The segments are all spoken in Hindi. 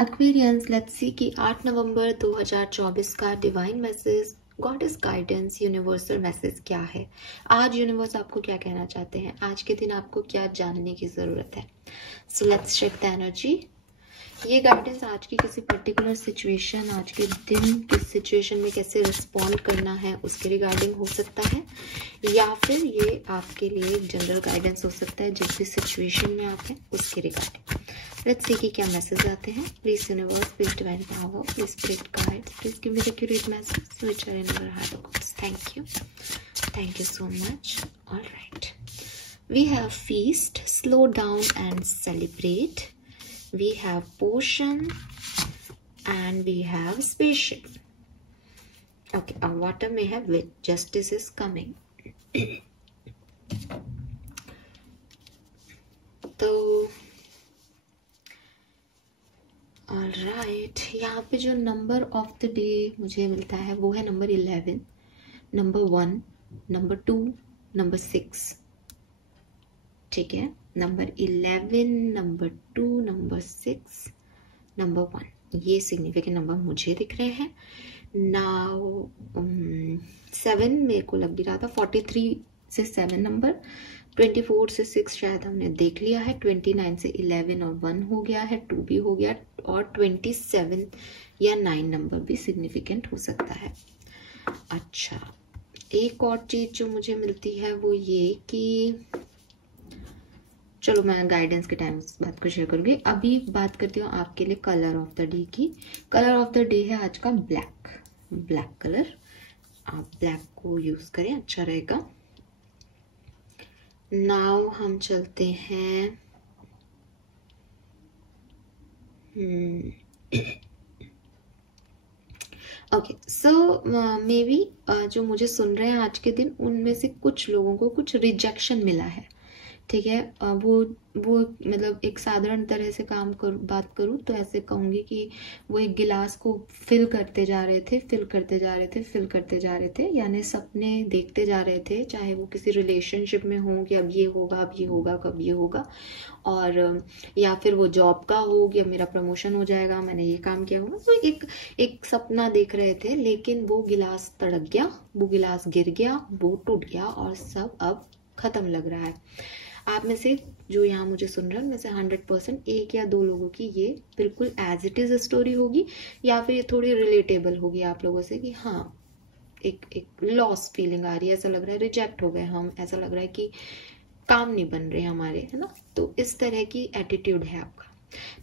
एक्वेरियंस, लेट्स सी कि 8 नवंबर 2024 का divine message, God is guidance, universal message क्या है। आज यूनिवर्स आपको क्या कहना चाहते हैं, आज के दिन आपको क्या जानने की जरूरत है। So let's check the energy. ये गाइडेंस आज की किसी पर्टिकुलर सिचुएशन, आज के दिन किस सिचुएशन में कैसे रिस्पॉन्ड करना है उसके रिगार्डिंग हो सकता है, या फिर ये आपके लिए जनरल गाइडेंस हो सकता है जिस भी सिचुएशन में आप हैं उसके रिगार्डिंग। लेट्स सी कि क्या मैसेज आते हैं। Please universe, please divine power, please spirit guides, please give me the accurate message which are in our heart of. Thank you so much. Alright, we have feast, slow down and celebrate, we have potion, and we have spaceship. Okay, water may have wit, justice is coming. तो ऑलराइट, यहाँ पे जो नंबर ऑफ द डे मुझे मिलता है वो है नंबर 11, नंबर 1, नंबर 2, नंबर 6। ठीक है, नंबर 11, नंबर 2, नंबर 6, नंबर 1, ये सिग्निफिकेंट नंबर मुझे दिख रहे हैं। नाउ 7 मेरे को लग भी रहा था, 43 से 7 नंबर, 24 से 6 शायद हमने देख लिया है, 29 से 11 और 1 हो गया है, 2 भी हो गया, और 27 या 9 नंबर भी सिग्निफिकेंट हो सकता है। अच्छा, एक और चीज जो मुझे मिलती है वो ये कि चलो मैं गाइडेंस के टाइम इस बात को शेयर करूंगी। अभी बात करती हूँ आपके लिए कलर ऑफ द डे की। कलर ऑफ द डे है आज का ब्लैक कलर। आप ब्लैक को यूज करें, अच्छा रहेगा। नाउ हम चलते हैं ओके, सो मे बी जो मुझे सुन रहे हैं आज के दिन, उनमें से कुछ लोगों को कुछ रिजेक्शन मिला है। ठीक है, वो मतलब एक साधारण तरह से बात करूँ तो ऐसे कहूँगी कि वो एक गिलास को फिल करते जा रहे थे, यानी सपने देखते जा रहे थे, चाहे वो किसी रिलेशनशिप में हो कि अब ये होगा, कब ये होगा, और या फिर वो जॉब का हो कि अब मेरा प्रमोशन हो जाएगा, मैंने ये काम किया होगा। तो एक सपना देख रहे थे, लेकिन वो गिलास तड़क गया, वो गिलास गिर गया, वो टूट गया और सब अब खत्म लग रहा है। आप में से जो यहाँ मुझे सुन रहे हैं उनमें से 100% 1 या 2 लोगों की ये बिल्कुल एज इट इज स्टोरी होगी, या फिर ये थोड़ी रिलेटेबल होगी आप लोगों से कि हाँ एक लॉस फीलिंग आ रही है, ऐसा लग रहा है रिजेक्ट हो गए हम, ऐसा लग रहा है कि काम नहीं बन रहे हमारे, है ना। तो इस तरह की एटीट्यूड है आपका।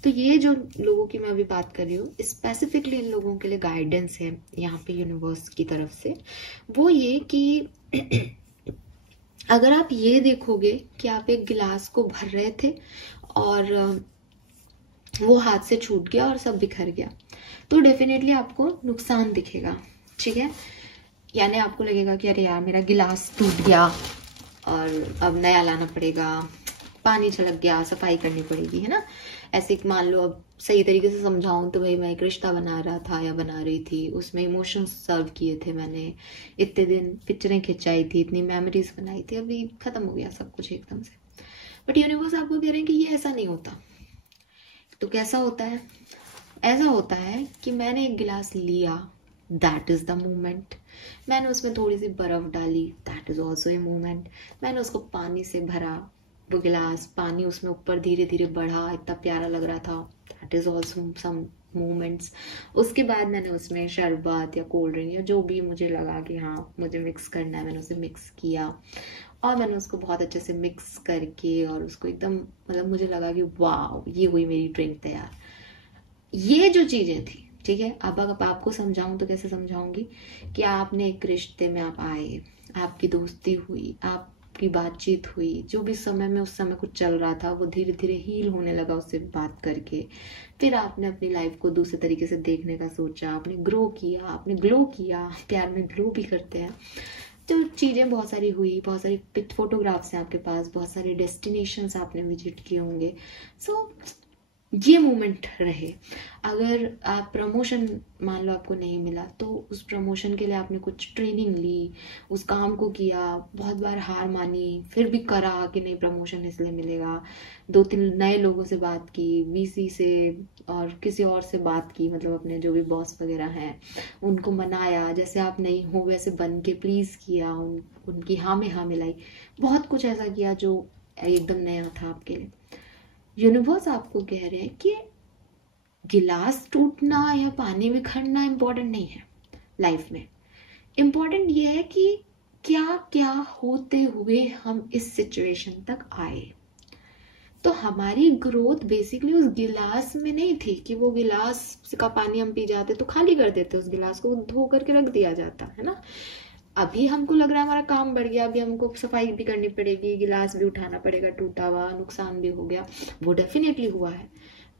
तो ये जो लोगों की मैं अभी बात कर रही हूँ, स्पेसिफिकली इन लोगों के लिए गाइडेंस है यहाँ पे यूनिवर्स की तरफ से, वो ये कि अगर आप ये देखोगे कि आप एक गिलास को भर रहे थे और वो हाथ से छूट गया और सब बिखर गया, तो डेफिनेटली आपको नुकसान दिखेगा। ठीक है, यानी आपको लगेगा कि अरे यार मेरा गिलास टूट गया और अब नया लाना पड़ेगा, पानी छलक गया, सफाई करनी पड़ेगी, है ना। ऐसे मान लो, अब सही तरीके से समझाऊं तो भाई मैं एक रिश्ता बना रहा था या बना रही थी, उसमें इमोशंस सर्व किए थे मैंने, इतने दिन पिक्चरें खिंचाई थी, इतनी मेमोरीज बनाई थी, अभी खत्म हो गया सब कुछ एकदम से। बट यूनिवर्स आपको कह रहे हैं कि ये ऐसा नहीं होता। तो कैसा होता है? ऐसा होता है कि मैंने एक गिलास लिया, दैट इज द मूवमेंट। मैंने उसमें थोड़ी सी बर्फ डाली, that is also a movement. मैंने उसको पानी से भरा, वो गिलास, पानी उसमें ऊपर धीरे धीरे बढ़ा, इतना प्यारा लग रहा था, that is also some movements. उसके बाद मैंने उसमें शरबत या कोल्ड ड्रिंक या जो भी मुझे लगा कि हाँ मुझे मिक्स करना है, मैंने उसे मिक्स किया और मैंने उसको बहुत अच्छे से मिक्स करके और उसको एकदम, मतलब मुझे लगा कि वाह ये हुई मेरी ड्रिंक तैयार। ये जो चीजें थी, ठीक है। अब आपको समझाऊं तो कैसे समझाऊंगी कि आपने एक रिश्ते में आप आए, आपकी दोस्ती हुई, आपकी बातचीत हुई, जो भी समय में उस समय कुछ चल रहा था वो धीरे धीरे हील होने लगा उससे बात करके। फिर आपने अपनी लाइफ को दूसरे तरीके से देखने का सोचा, आपने ग्रो किया, आपने ग्लो किया, प्यार में ग्लो भी करते हैं। तो चीजें बहुत सारी हुई, बहुत सारी फोटोग्राफ्स हैं आपके पास, बहुत सारे डेस्टिनेशंस आपने विजिट किए होंगे। सो ये मोमेंट रहे। अगर आप प्रमोशन मान लो आपको नहीं मिला, तो उस प्रमोशन के लिए आपने कुछ ट्रेनिंग ली, उस काम को किया, बहुत बार हार मानी, फिर भी करा कि नहीं प्रमोशन इसलिए मिलेगा, 2-3 नए लोगों से बात की, वीसी से और किसी और से बात की, मतलब अपने जो भी बॉस वगैरह हैं उनको मनाया, जैसे आप नहीं हो वैसे बन के प्लीज किया, उनकी हाँ में हाँ मिलाई, बहुत कुछ ऐसा किया जो एकदम नया था आपके लिए। यूनिवर्स आपको कह रहे हैं कि गिलास टूटना या पानी बिखरना इंपॉर्टेंट नहीं है लाइफ में। इंपॉर्टेंट ये है कि क्या क्या होते हुए हम इस सिचुएशन तक आए। तो हमारी ग्रोथ बेसिकली उस गिलास में नहीं थी कि वो गिलास का पानी हम पी जाते तो खाली कर देते, उस गिलास को धो करके रख दिया जाता है ना। अभी हमको लग रहा है हमारा काम बढ़ गया, अभी हमको सफाई भी करनी पड़ेगी, गिलास भी उठाना पड़ेगा टूटा हुआ, नुकसान भी हो गया, वो डेफिनेटली हुआ है।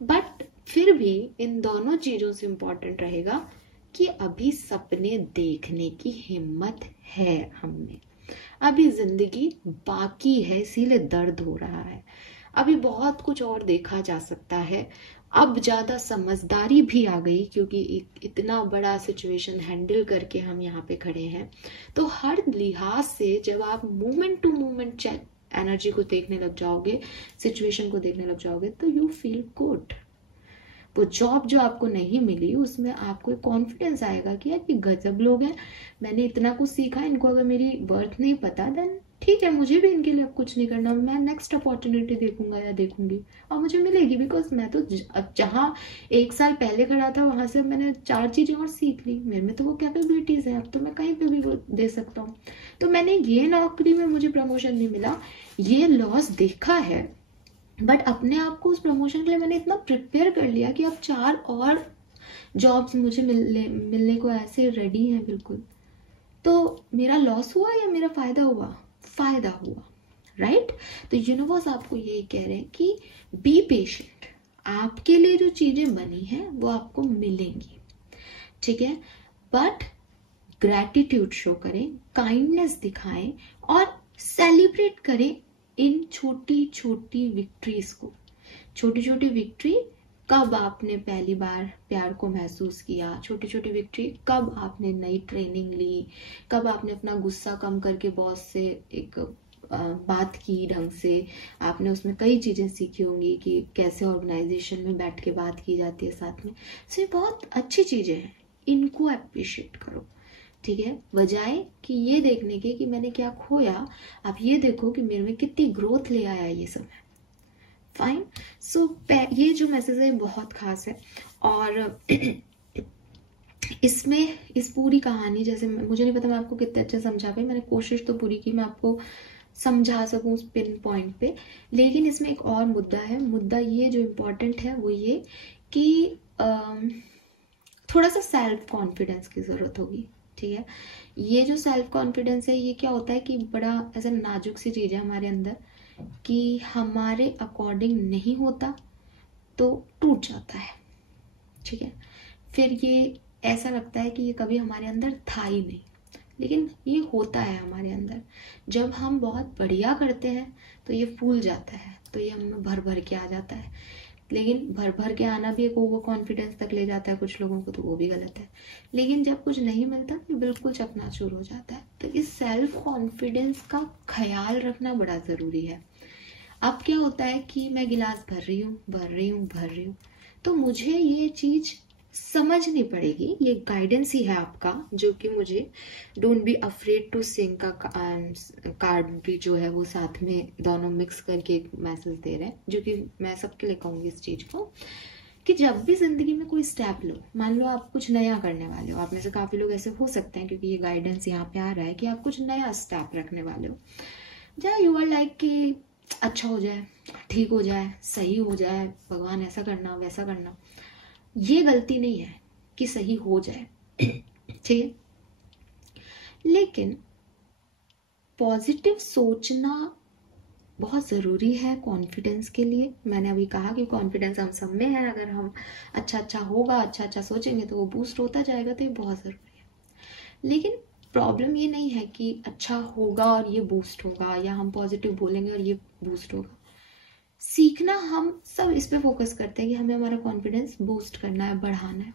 बट फिर भी इन दोनों चीजों से इंपॉर्टेंट रहेगा कि अभी सपने देखने की हिम्मत है हम में, अभी जिंदगी बाकी है, इसीलिए दर्द हो रहा है, अभी बहुत कुछ और देखा जा सकता है। अब ज्यादा समझदारी भी आ गई क्योंकि इतना बड़ा सिचुएशन हैंडल करके हम यहाँ पे खड़े हैं। तो हर लिहाज से जब आप मोमेंट टू मोमेंट एनर्जी को देखने लग जाओगे, सिचुएशन को देखने लग जाओगे, तो यू फील गुड। वो जॉब जो आपको नहीं मिली उसमें आपको एक कॉन्फिडेंस आएगा कि यार ये गजब लोग हैं, मैंने इतना कुछ सीखा, इनको अगर मेरी वर्थ नहीं पता देन ठीक है, मुझे भी इनके लिए अब कुछ नहीं करना, मैं नेक्स्ट अपॉर्चुनिटी देखूंगा या देखूंगी और मुझे मिलेगी, बिकॉज मैं तो अब जहाँ 1 साल पहले खड़ा था वहां से मैंने 4 चीजें और सीख ली, मेरे में तो वो कैपेबिलिटीज है, अब तो मैं कहीं पे भी वो दे सकता हूँ। तो मैंने ये नौकरी में मुझे प्रमोशन नहीं मिला, ये लॉस देखा है, बट अपने आप को उस प्रमोशन के लिए मैंने इतना प्रिपेयर कर लिया कि अब 4 और जॉब्स मुझे मिलने को ऐसे रेडी हैं बिल्कुल। तो मेरा लॉस हुआ या मेरा फायदा हुआ? फायदा हुआ, राइट? तो यूनिवर्स आपको यही कह रहे हैं कि बी पेशेंट, आपके लिए जो चीजें बनी हैं वो आपको मिलेंगी, ठीक है? बट ग्रैटिट्यूड शो करें, काइंडनेस दिखाएं और सेलिब्रेट करें इन छोटी छोटी विक्ट्रीज को। छोटी छोटी विक्ट्री, कब आपने पहली बार प्यार को महसूस किया, छोटी छोटी विक्ट्री, कब आपने नई ट्रेनिंग ली, कब आपने अपना गुस्सा कम करके बॉस से एक बात की ढंग से, आपने उसमें कई चीजें सीखी होंगी कि कैसे ऑर्गेनाइजेशन में बैठ के बात की जाती है साथ में। सो ये बहुत अच्छी चीजें हैं, इनको अप्रिशिएट करो, ठीक है? बजाय कि ये देखने के कि मैंने क्या खोया, आप ये देखो कि मेरे में कितनी ग्रोथ ले आया ये सब है। फाइन। सो ये जो मैसेज है बहुत खास है और इसमें इस पूरी कहानी, जैसे मुझे नहीं पता मैं आपको कितने अच्छे समझा पाई, मैंने कोशिश तो पूरी की मैं आपको समझा सकूं उस पिन पॉइंट पे, लेकिन इसमें एक और मुद्दा है। मुद्दा ये जो इम्पोर्टेंट है वो ये कि थोड़ा सा सेल्फ कॉन्फिडेंस की जरूरत होगी, ठीक है? ये जो सेल्फ कॉन्फिडेंस है ये क्या होता है कि बड़ा ऐसा नाजुक सी चीज है हमारे अंदर कि हमारे अकॉर्डिंग नहीं होता तो टूट जाता है, ठीक है? फिर ये ऐसा लगता है कि ये कभी हमारे अंदर था ही नहीं, लेकिन ये होता है हमारे अंदर। जब हम बहुत बढ़िया करते हैं तो ये फूल जाता है, तो ये हमें भर भर के आ जाता है, लेकिन भर भर के आना भी एक ओवर कॉन्फिडेंस तक ले जाता है कुछ लोगों को, तो वो भी गलत है। लेकिन जब कुछ नहीं मिलता तो बिल्कुल चकनाचूर हो जाता है। तो इस सेल्फ कॉन्फिडेंस का ख्याल रखना बड़ा जरूरी है। अब क्या होता है कि मैं गिलास भर रही हूँ भर रही हूँ भर रही हूँ, तो मुझे ये चीज समझनी पड़ेगी, ये गाइडेंस ही है आपका जो कि मुझे don't be afraid to sing का कार्ड भी जो है वो साथ में दोनों मिक्स करके एक मैसेज दे रहे हैं, जो कि मैं सबके लिए कहूंगी इस चीज को कि जब भी जिंदगी में कोई स्टेप लो, मान लो आप कुछ नया करने वाले हो, आप में से काफी लोग ऐसे हो सकते हैं क्योंकि ये गाइडेंस यहाँ पे आ रहा है कि आप कुछ नया स्टेप रखने वाले हो, जहाँ यू आर लाइक कि अच्छा हो जाए, ठीक हो जाए, सही हो जाए, भगवान ऐसा करना वैसा करना। ये गलती नहीं है कि सही हो जाए, ठीक है? लेकिन पॉजिटिव सोचना बहुत जरूरी है कॉन्फिडेंस के लिए। मैंने अभी कहा कि कॉन्फिडेंस हम सब में है, अगर हम अच्छा अच्छा होगा, अच्छा अच्छा सोचेंगे तो वो बूस्ट होता जाएगा, तो ये बहुत जरूरी है। लेकिन प्रॉब्लम ये नहीं है कि अच्छा होगा और ये बूस्ट होगा, या हम पॉजिटिव बोलेंगे और ये बूस्ट होगा। सीखना हम सब इस पे फोकस करते हैं कि हमें हमारा कॉन्फिडेंस बूस्ट करना है, बढ़ाना है,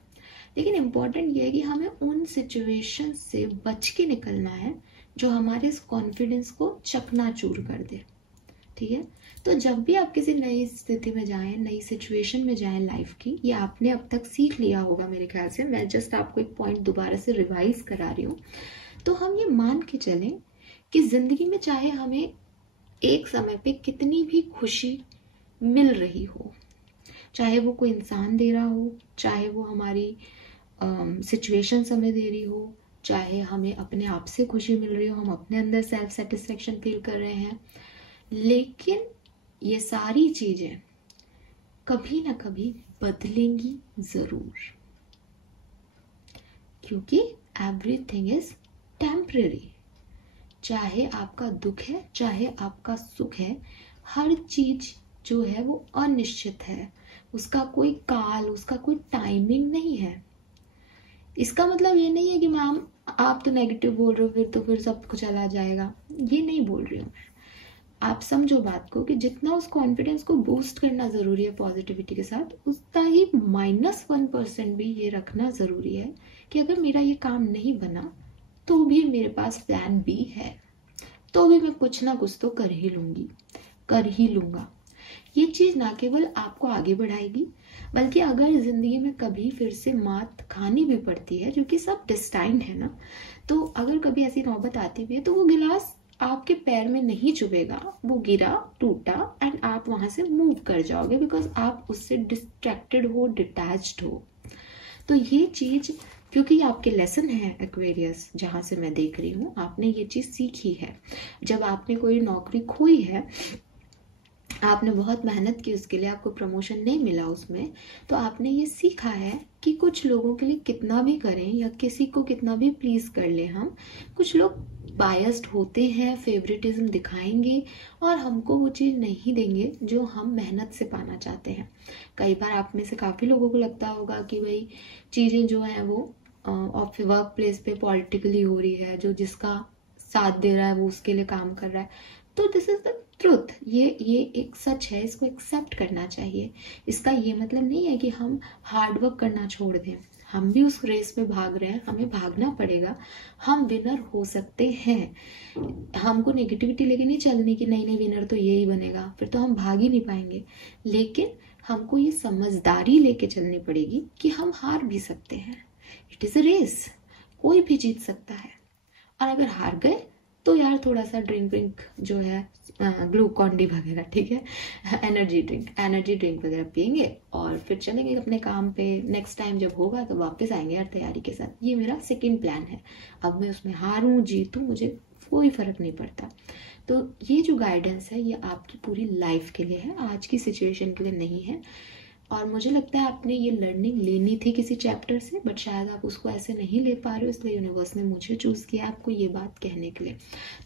लेकिन इम्पॉर्टेंट ये है कि हमें उन सिचुएशन से बच के निकलना है जो हमारे इस कॉन्फिडेंस को चकनाचूर कर दे। ठीक है, तो जब भी आप किसी नई स्थिति में जाएं, नई सिचुएशन में जाएं लाइफ की, ये आपने अब तक सीख लिया होगा मेरे ख्याल से, मैं जस्ट आपको एक पॉइंट दोबारा से रिवाइज करा रही हूँ। तो हम ये मान के चलें कि जिंदगी में चाहे हमें एक समय पे कितनी भी खुशी मिल रही हो, चाहे वो कोई इंसान दे रहा हो, चाहे वो हमारी सिचुएशन हमें दे रही हो, चाहे हमें अपने आप से खुशी मिल रही हो, हम अपने अंदर सेल्फ सेटिस्फेक्शन फील कर रहे हैं, लेकिन ये सारी चीजें कभी ना कभी बदलेंगी जरूर, क्योंकि एवरीथिंग इज टेम्परेरी। चाहे आपका दुख है, चाहे आपका सुख है, हर चीज जो है वो अनिश्चित है, उसका कोई काल, उसका कोई टाइमिंग नहीं है। इसका मतलब ये नहीं है कि मैम आप तो नेगेटिव बोल रहे हो, फिर तो फिर सब कुछ चला जाएगा, ये नहीं बोल रही हूँ। आप समझो बात को कि जितना उस कॉन्फिडेंस को बूस्ट करना जरूरी है पॉजिटिविटी के साथ, उतना ही -1% भी ये रखना जरूरी है कि अगर मेरा ये काम नहीं बना तो भी मेरे पास प्लान बी है, तो भी मैं कुछ ना कुछ तो कर ही लूंगी, कर ही लूंगा। ये चीज ना केवल आपको आगे बढ़ाएगी, बल्कि अगर जिंदगी में कभी फिर से मात खानी भी पड़ती है, जो कि सब डिस्टाइंड है ना, तो अगर कभी ऐसी नौबत आती भी है तो वो गिलास आपके पैर में नहीं चुभेगा, वो गिरा, टूटा, एंड आप वहां से मूव कर जाओगे, बिकॉज आप उससे डिस्ट्रैक्टेड हो, डिटैच्ड हो। तो ये चीज, क्योंकि आपके लेसन है एक्वेरियस, जहां से मैं देख रही हूँ, आपने ये चीज सीखी है। जब आपने कोई नौकरी खोई है, आपने बहुत मेहनत की उसके लिए, आपको प्रमोशन नहीं मिला उसमें, तो आपने ये सीखा है कि कुछ लोगों के लिए कितना भी करें या किसी को कितना भी प्लीज कर ले हम, कुछ लोग बायस्ड होते हैं, फेवरेटिज्म दिखाएंगे और हमको वो चीज नहीं देंगे जो हम मेहनत से पाना चाहते हैं। कई बार आप में से काफी लोगों को लगता होगा कि भाई चीजें जो है वो वर्क प्लेस पे पॉलिटिकली हो रही है, जो जिसका साथ दे रहा है वो उसके लिए काम कर रहा है। तो दिस इज द ट्रुथ, ये एक सच है, इसको एक्सेप्ट करना चाहिए। इसका ये मतलब नहीं है कि हम हार्ड वर्क करना छोड़ दें, हम भी उस रेस में भाग रहे हैं, हमें भागना पड़ेगा, हम विनर हो सकते हैं। हमको नेगेटिविटी लेके नहीं चलनी कि नहीं नहीं विनर तो यही बनेगा, फिर तो हम भाग ही नहीं पाएंगे। लेकिन हमको ये समझदारी लेके चलनी पड़ेगी कि हम हार भी सकते हैं। इट इज अ रेस, कोई भी जीत सकता है। और अगर हार गए तो यार थोड़ा सा ड्रिंक जो है, ग्लूकॉन डी वगैरह, ठीक है, एनर्जी ड्रिंक वगैरह पियेंगे और फिर चलेंगे अपने काम पे। नेक्स्ट टाइम जब होगा तो वापस आएंगे यार तैयारी के साथ। ये मेरा सेकंड प्लान है। अब मैं उसमें हारूं जीतूं मुझे कोई फर्क नहीं पड़ता। तो ये जो गाइडेंस है ये आपकी पूरी लाइफ के लिए है, आज की सिचुएशन के लिए नहीं है। और मुझे लगता है आपने ये लर्निंग लेनी थी किसी चैप्टर से, बट शायद आप उसको ऐसे नहीं ले पा रहे हो, इसलिए यूनिवर्स ने मुझे चूज किया आपको ये बात कहने के लिए।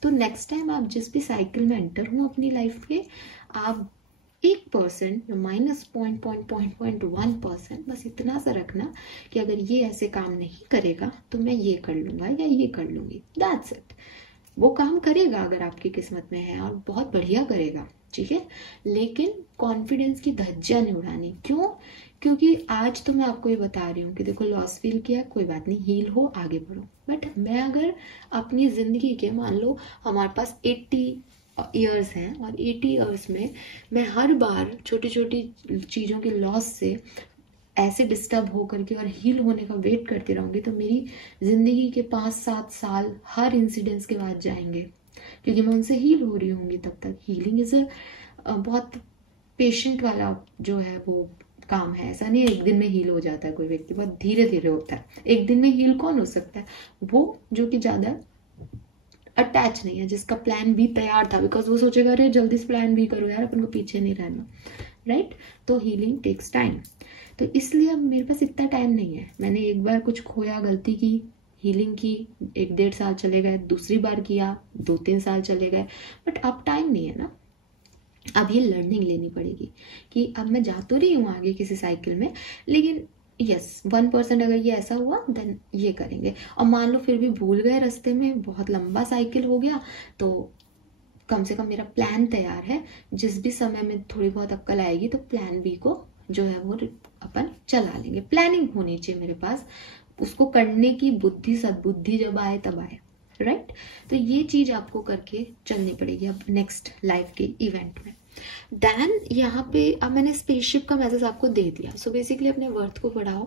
तो नेक्स्ट टाइम आप जिस भी साइकिल में एंटर हो अपनी लाइफ के, आप 1% या -0.1% बस इतना सा रखना कि अगर ये ऐसे काम नहीं करेगा तो मैं ये कर लूंगा या ये कर लूंगी, दैट्स इट। वो काम करेगा अगर आपकी किस्मत में है, और बहुत बढ़िया करेगा, ठीक है। लेकिन कॉन्फिडेंस की धज्जियां नहीं उड़ानी। क्यों? क्योंकि आज तो मैं आपको ये बता रही हूँ कि देखो लॉस फील किया, कोई बात नहीं, हील हो, आगे बढ़ो। बट मैं अगर अपनी जिंदगी के, मान लो हमारे पास 80 ईयर्स हैं और 80 ईयर्स में मैं हर बार छोटी छोटी चीजों के लॉस से ऐसे डिस्टर्ब हो करके और हील होने का वेट करती रहूंगी, तो मेरी जिंदगी के 5-7 साल हर इंसिडेंस के बाद जाएंगे, क्योंकि मैं उनसे हील हो रही होंगी तब तक। हीलिंग इज बहुत पेशेंट वाला जो है वो काम है। ऐसा नहीं है एक दिन में हील हो जाता है कोई व्यक्ति, बहुत धीरे धीरे होता है। एक दिन में हील कौन हो सकता है? वो जो कि ज्यादा अटैच नहीं है, जिसका प्लान बी तैयार था, बिकॉज वो सोचेगा अरे जल्दी से प्लान बी करो यार, अपन को पीछे नहीं रहना, राइट। तो हीलिंग टेक्स टाइम। तो इसलिए अब मेरे पास इतना टाइम नहीं है। मैंने एक बार कुछ खोया, गलती की, हीलिंग की, 1-1.5 साल चले गए, दूसरी बार किया 2-3 साल चले गए, बट अब टाइम नहीं है ना। अब ये लर्निंग लेनी पड़ेगी कि अब मैं जा तो रही हूँ आगे किसी साइकिल में, लेकिन यस 1% अगर ये ऐसा हुआ देन ये करेंगे। और मान लो फिर भी भूल गए रास्ते में, बहुत लंबा साइकिल हो गया, तो कम से कम मेरा प्लान तैयार है, जिस भी समय में थोड़ी बहुत अक्कल आएगी तो प्लान बी को जो है वो अपन चला लेंगे। प्लानिंग होनी चाहिए मेरे पास, उसको करने की बुद्धि सद्बुद्धि जब आए तब आए, राइट। तो ये चीज आपको करके चलनी पड़ेगी अब नेक्स्ट लाइफ के इवेंट में। देन यहाँ पे अब मैंने स्पेसशिप का मैसेज आपको दे दिया। सो बेसिकली अपने वर्थ को बढ़ाओ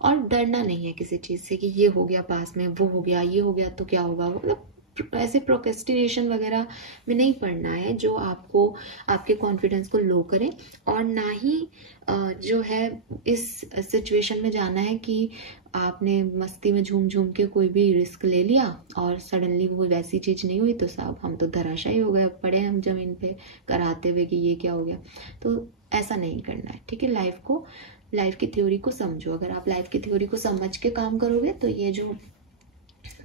और डरना नहीं है किसी चीज से कि ये हो गया पास में, वो हो गया, ये हो गया तो क्या होगा, मतलब ऐसे प्रोक्रेस्टिनेशन वगैरह में नहीं पड़ना है जो आपको आपके कॉन्फिडेंस को लो करे, और ना ही जो है इस सिचुएशन में जाना है कि आपने मस्ती में झूम झूम के कोई भी रिस्क ले लिया और सडनली वो वैसी चीज नहीं हुई तो साहब हम तो धराशायी हो गए, पड़े हम जमीन पे कराते हुए कि ये क्या हो गया। तो ऐसा नहीं करना है, ठीक है। लाइफ की थ्योरी को समझो। अगर आप लाइफ की थ्योरी को समझ के काम करोगे तो ये जो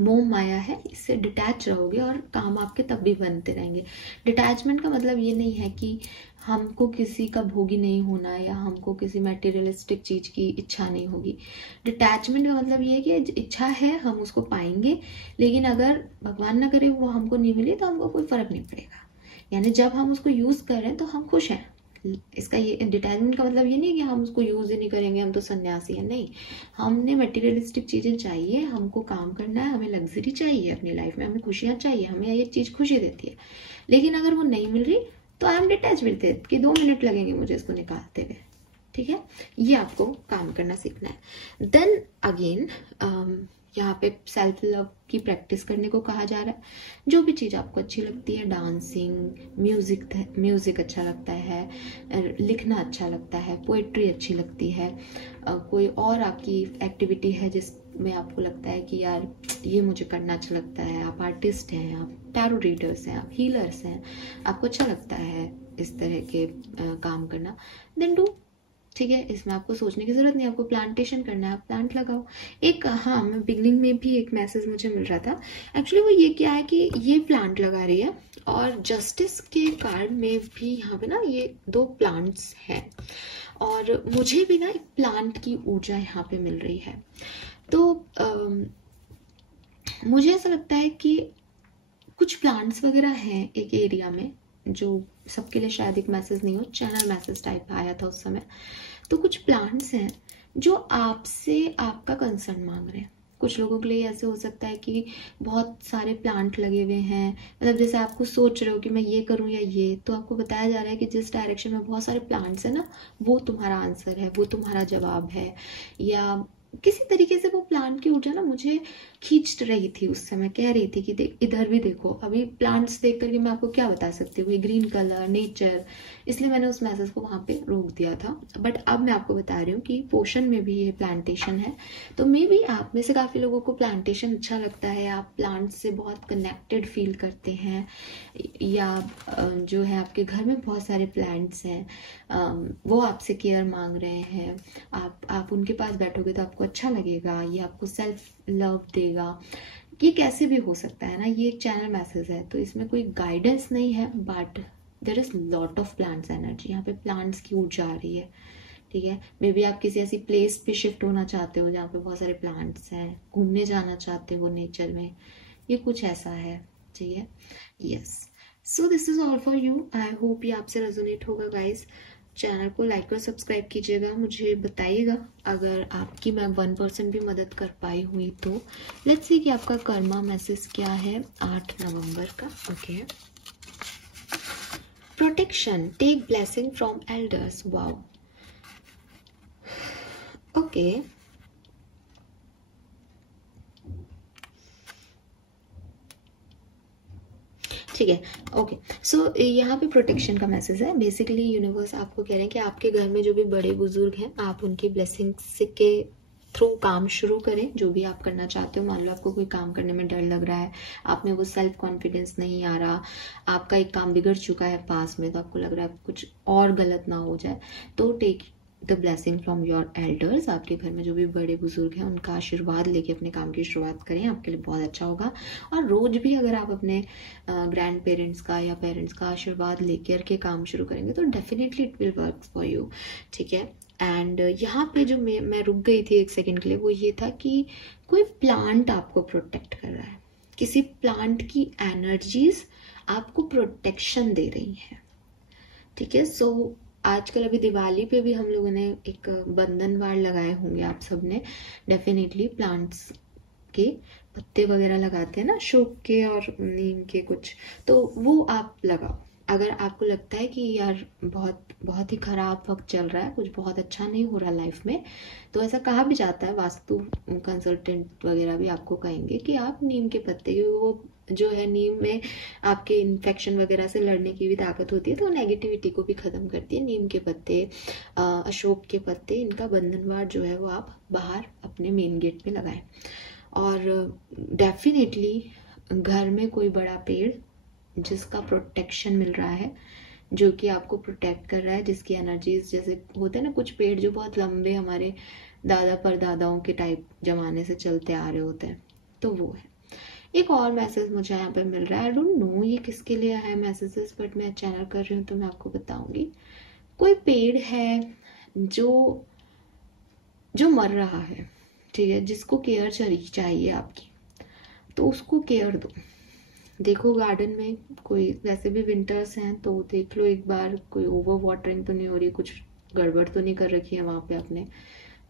मोह माया है इससे डिटैच रहोगे और काम आपके तब भी बनते रहेंगे। डिटैचमेंट का मतलब ये नहीं है कि हमको किसी का भोगी नहीं होना या हमको किसी मटेरियलिस्टिक चीज की इच्छा नहीं होगी। डिटैचमेंट का मतलब ये है कि इच्छा है, हम उसको पाएंगे, लेकिन अगर भगवान ना करे वो हमको नहीं मिले तो हमको कोई फर्क नहीं पड़ेगा। यानी जब हम उसको यूज कर रहे हैं तो हम खुश हैं। इसका ये डिटैचमेंट का मतलब ये नहीं है कि हम उसको यूज ही नहीं करेंगे, हम तो सन्यासी हैं, नहीं। हमने मटेरियलिस्टिक चीजें चाहिए, हमको काम करना है, हमें लग्जरी चाहिए अपनी लाइफ में, हमें खुशियां चाहिए, हमें ये चीज खुशी देती है। लेकिन अगर वो नहीं मिल रही तो I am detach with it कि 2 मिनट लगेंगे मुझे इसको निकालते हुए, ठीक है। ये आपको काम करना सीखना है। देन अगेन यहाँ पे सेल्फ लव की प्रैक्टिस करने को कहा जा रहा है। जो भी चीज़ आपको अच्छी लगती है, डांसिंग, म्यूजिक अच्छा लगता है, लिखना अच्छा लगता है, पोएट्री अच्छी लगती है, कोई और आपकी एक्टिविटी है जिसमें आपको लगता है कि यार ये मुझे करना अच्छा लगता है, आप आर्टिस्ट हैं, आप टैरो रीडर्स हैं, आप हीलर्स हैं, आपको अच्छा लगता है इस तरह के काम करना, देन डू, ठीक है। इसमें आपको सोचने की जरूरत नहीं, आपको प्लांटेशन करना है, आप प्लांट लगाओ। एक हाँ, मैं बिगनिंग में भी एक मैसेज मुझे मिल रहा था, एक्चुअली वो ये क्या है कि ये प्लांट लगा रही है और जस्टिस के कार्ड में भी यहाँ पे ना ये 2 प्लांट्स हैं और मुझे भी ना एक प्लांट की ऊर्जा यहाँ पे मिल रही है। तो मुझे ऐसा लगता है कि कुछ प्लांट्स वगैरह हैं एक एरिया में, जो सबके लिए शायद एक मैसेज नहीं हो, चैनल मैसेज टाइप आया था उस समय। तो कुछ प्लांट्स हैं जो आपसे आपका कंसर्न मांग रहे हैं। कुछ लोगों के लिए ऐसे हो सकता है कि बहुत सारे प्लांट लगे हुए हैं, मतलब जैसे आपको सोच रहे हो कि मैं ये करूं या ये, तो आपको बताया जा रहा है कि जिस डायरेक्शन में बहुत सारे प्लांट्स है ना, वो तुम्हारा आंसर है, वो तुम्हारा जवाब है। या किसी तरीके से वो प्लांट की ऊर्जा ना मुझे खींच रही थी उस समय, कह रही थी कि देख इधर भी देखो। अभी प्लांट्स देख करके मैं आपको क्या बता सकती हूँ, ग्रीन कलर, नेचर, इसलिए मैंने उस मैसेज को वहां पे रोक दिया था। बट अब मैं आपको बता रही हूँ कि पोषण में भी ये प्लांटेशन है। तो मे बी आप में से काफी लोगों को प्लांटेशन अच्छा लगता है, आप प्लांट से बहुत कनेक्टेड फील करते हैं, या जो है आपके घर में बहुत सारे प्लांट्स हैं, वो आपसे केयर मांग रहे हैं, आप उनके पास बैठोगे तो आपको अच्छा लगेगा, ये आपको सेल्फ लव देगा। ये कैसे भी हो सकता है ना, ये एक चैनल मैसेज है तो इसमें कोई गाइडेंस नहीं है, but there is lot of plants energy. यहाँ पे प्लांट्स की ऊर्जा आ रही है, ठीक है। मे बी आप किसी ऐसी प्लेस पे शिफ्ट होना चाहते हो जहाँ पे बहुत सारे प्लांट्स हैं, घूमने जाना चाहते हो नेचर में, ये कुछ ऐसा है, ठीक है। Yes, so this is all for you. I hope ये आपसे रेजोनेट होगा गाइज। चैनल को लाइक और सब्सक्राइब कीजिएगा, मुझे बताइएगा अगर आपकी मैं 1% भी मदद कर पाई हुई तो। लेट्स सी कि आपका कर्मा मैसेज क्या है 8 नवंबर का। Okay, protection, take blessing from elders. Wow, okay. ठीक है, ओके। सो यहाँ पे प्रोटेक्शन का मैसेज है। बेसिकली यूनिवर्स आपको कह रहे हैं कि आपके घर में जो भी बड़े बुजुर्ग हैं, आप उनकी ब्लेसिंग्स के थ्रू काम शुरू करें, जो भी आप करना चाहते हो। मान लो आपको कोई काम करने में डर लग रहा है, आप में वो सेल्फ कॉन्फिडेंस नहीं आ रहा, आपका एक काम बिगड़ चुका है पास में, तो आपको लग रहा है कुछ और गलत ना हो जाए, तो take the blessing from your elders. आपके घर में जो भी बड़े बुजुर्ग हैं उनका आशीर्वाद लेके अपने काम की शुरुआत करें, आपके लिए बहुत अच्छा होगा। और रोज भी अगर आप अपने ग्रैंड पेरेंट्स का या पेरेंट्स का आशीर्वाद लेकर के काम शुरू करेंगे तो definitely it will work for you, ठीक है। एंड यहाँ पे जो मैं रुक गई थी 1 सेकेंड के लिए, वो ये था कि कोई प्लांट आपको प्रोटेक्ट कर रहा है, किसी प्लांट की एनर्जीज आपको प्रोटेक्शन दे रही हैं। ठीक है। सो आजकल अभी दिवाली पे भी हम लोगों ने एक बंधन वार लगाए होंगे आप सबने, डेफिनेटली प्लांट्स के पत्ते वगैरह लगाते हैं ना, अशोक के और नीम के कुछ, तो वो आप लगाओ। अगर आपको लगता है कि यार बहुत बहुत ही खराब वक्त चल रहा है, कुछ बहुत अच्छा नहीं हो रहा लाइफ में, तो ऐसा कहा भी जाता है, वास्तु कंसल्टेंट वगैरह भी आपको कहेंगे कि आप नीम के पत्ते, वो जो है नीम में आपके इन्फेक्शन वगैरह से लड़ने की भी ताकत होती है, तो नेगेटिविटी को भी ख़त्म करती है। नीम के पत्ते, अशोक के पत्ते, इनका बंधनवार जो है वो आप बाहर अपने मेन गेट पे लगाएं। और डेफिनेटली घर में कोई बड़ा पेड़ जिसका प्रोटेक्शन मिल रहा है, जो कि आपको प्रोटेक्ट कर रहा है, जिसकी एनर्जीज, जैसे होते हैं ना कुछ पेड़ जो बहुत लंबे हमारे दादा परदादाओं के टाइप जमाने से चलते आ रहे होते हैं, तो वो है। एक और मैसेज मुझे यहाँ पे मिल रहा है, आई डोंट नो ये किसके लिए है मैसेजेस, बट मैं चैनल कर रही हूँ तो मैं आपको बताऊंगी। कोई पेड़ है जो मर रहा है, ठीक है, जिसको केयर चाहिए आपकी, तो उसको केयर दो। देखो गार्डन में कोई, वैसे भी विंटर्स हैं तो देख लो एक बार, कोई ओवर वाटरिंग तो नहीं हो रही, कुछ गड़बड़ तो नहीं कर रखी है वहां पे आपने,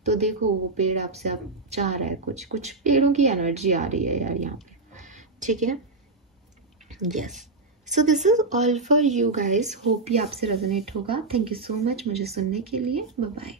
तो देखो वो पेड़ आपसे अब चाह रहा है, कुछ पेड़ों की एनर्जी आ रही है यार यहाँ पे, ठीक है। Yes, so this is all for you guys, hope ये आपसे रेजोनेट होगा। थैंक यू सो मच मुझे सुनने के लिए, बाय बाय।